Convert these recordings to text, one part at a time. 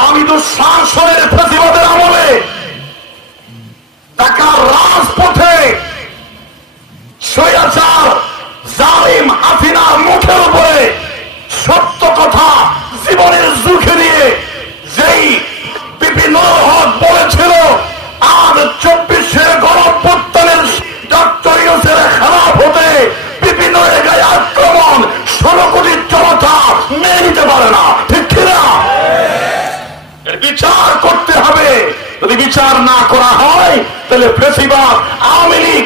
আমি তো শাসনের প্রতিবাদের আমলে ঢাকার রাজপথে স্বৈরাচার জালিম আফিনার মুখের উপরে বিচার না করা হয়, তাহলে ফেসিবাদ, আওয়ামী লীগ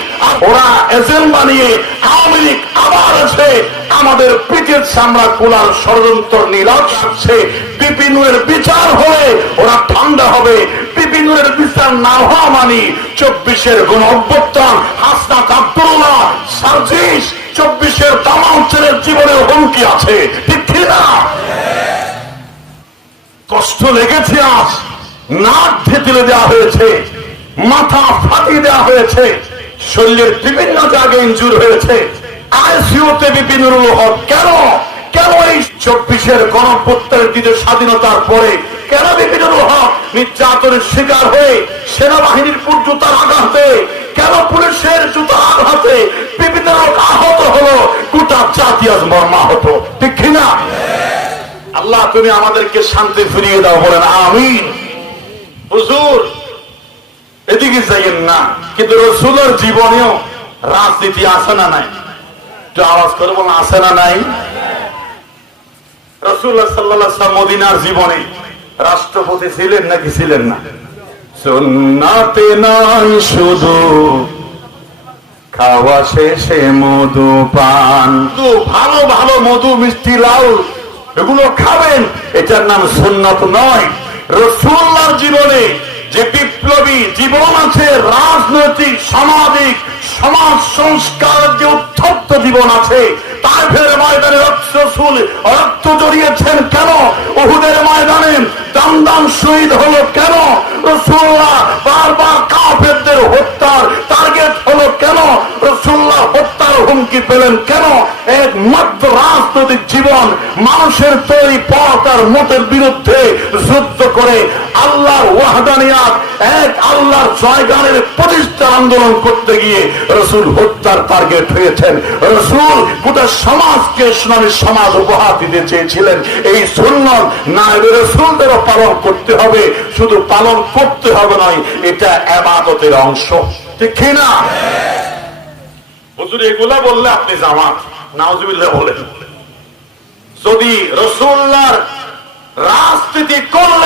ওরা এজেন্ট বানিয়ে আওয়ামী লীগ আবার আছে। আমাদের পিঠের চামড়া খোলার ষড়যন্ত্র নীলাভ আসছে বিপিনুয়ের বিচার হলে ওরা ঠান্ডা হবে। বিপিনুয়ের বিচার না হওয়া মানি চব্বিশের গণ অভ্যুত্থান হাসনাত আব্দুল্লাহ, সার্জিস, চব্বিশের তামাঞ্চলের জীবনের হুমকি আছে। ঠিক কিনা কষ্ট লেগেছে আজ। নাক ভেতরে দেওয়া হয়েছে, মাথা ফাটিয়ে দেওয়া হয়েছে, শরীরের বিভিন্ন জায়গায় ইঞ্জুর হয়েছে। আইসিউতে বিপিনুরুল হক, কেন? কেন এই চব্বিশের গণপ্রত্যয়ের দিনের স্বাধীনতার পরে? কেন বিপিনুরুল হক নির্যাতনের শিকার হয়ে সেনাবাহিনীর পুর জুতার আঘাতে? কেন পুলিশের জুতার আঘাতে বিভিন্ন লোক আহত হলো? গোটা জাতি আজ মর্মাহত। ঠিক কিনা? আল্লাহ তুমি আমাদেরকে শান্তি ফিরিয়ে দাও, বলেন আমিন। হুজুর, এদিকে যাইয়েন না। কিন্তু রসুলের জীবনেও রাজনীতি আছে না নাই? একটু আওয়াজ করে বলেন, আছে না নাই? রসুল্লাহ সাল্লাহ মদিনার জীবনে রাষ্ট্রপতি ছিলেন নাকি ছিলেন না? সুন্নাতে নাই শুধু খাওয়া শেষে মধু পান। ভালো ভালো মধু, মিষ্টি, লাউ, এগুলো খাবেন, এটার নাম সুন্নত নয়। রসুল্লার জীবনে যে বিপ্লবী জীবন আছে রাজনৈতিক, সামাজিক, সমাজ সংস্কার যে উত্থপ্ত জীবন আছে, তার ফের ময়দানে রক্ত রসুল রক্ত জড়িয়েছেন কেন? ওহুদের ময়দানে দাম দাম শহীদ হলো কেন? রসুল্লাহ বারবার কাফেরদের হত্যার টার্গেট হলো কেন? রসুল্লাহ হত্যার হুমকি পেলেন কেন? একমাত্র রাজনৈতিক জীবন মানুষের তৈরি পথ আর মতের বিরুদ্ধে যুদ্ধ করে আল্লাহর ওয়াহদানিয়াত, এক আল্লাহর জয়গানের প্রতিষ্ঠা আন্দোলন করতে গিয়ে রসুল হত্যার টার্গেট হয়েছেন। রসুল গোটা সমাজকে ইসলামী সমাজ উপহার দিতে চেয়েছিলেন। এই সুন্নত না রসুলদেরও পালন করতে হবে, শুধু পালন করতে হবে নয়, এটা এবাদতের অংশ। ঠিক কিনা হুজুর, এগুলা বললে আপনি জামাত, নাউজুবিল্লাহ বলেন। যদি রসুল্লাহর রাজনীতি করলে